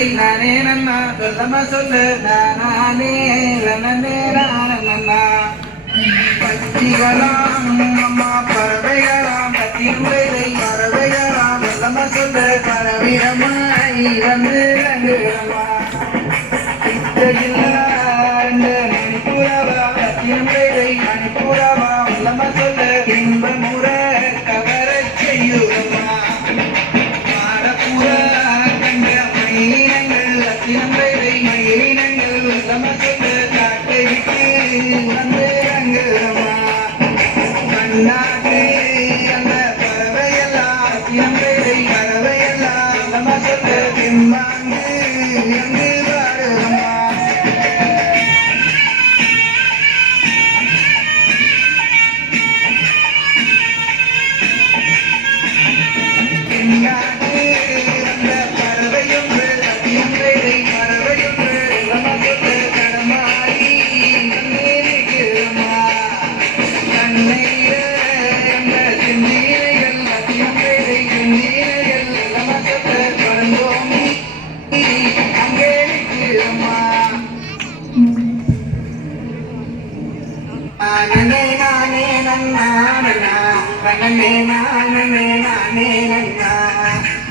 நானே நன்னா சொல்லமா சொல்லு நானே நன்னே நானண்ணா பச்சிகளாம் அம்மா பறவைகளாம் பத்தியுடையை பறவைகளாம் சொல்லமா சொல்லு பறவையம்மாய் வந்து ரங்குரம்மா இத்தையில்லா மணிப்புறவா பத்தியுடையை மணிப்புறவா சொல்லமா சொல்லு இன்பமுற கவரச் செய்யுதம்மா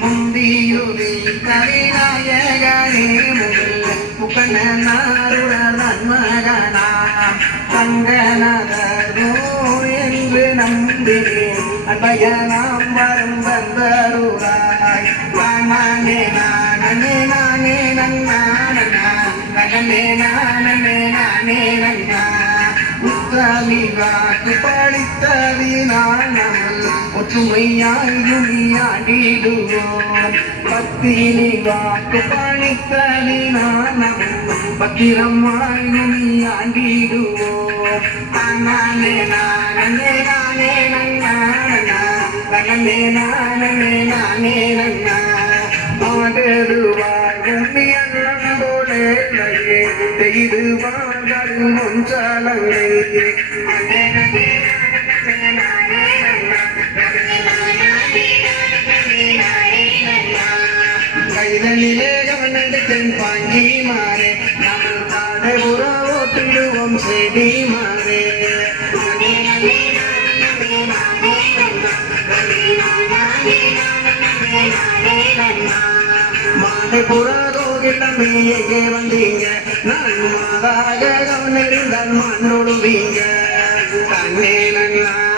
முந்தியுவி கவிநாயகனே முதல் முகனாருட நன்மகனா தங்கனதோ என்று நம்பினேன் அன்பயனாம் வரும் வந்தருராய் நானே நானே நானே நன்னானே நானே நானே நன்னா வாக்கு படித்ததினால் ஒற்றுமையாடிடுவோம் பத்தினி வாக்கு படித்ததினால் பத்திரமாடிடுவோம் நானே நானே நானே நானே நானே நானே நன்னா ஆடுவார் உண்மையெல்லாம் போலே செய்து வாழும் ஒன்றாலே கைதனிலே கவனெடுத்தேன் பாங்கி மாறே நாம் காடை புறா ஓட்டிடுவோம் செடி மாறே மாடை புறா கோகிலமே எங்கே வந்தீங்க நான் மாதாக கவனிருந்தால் மண்ணோடுவீங்க கண்ணே நன்னா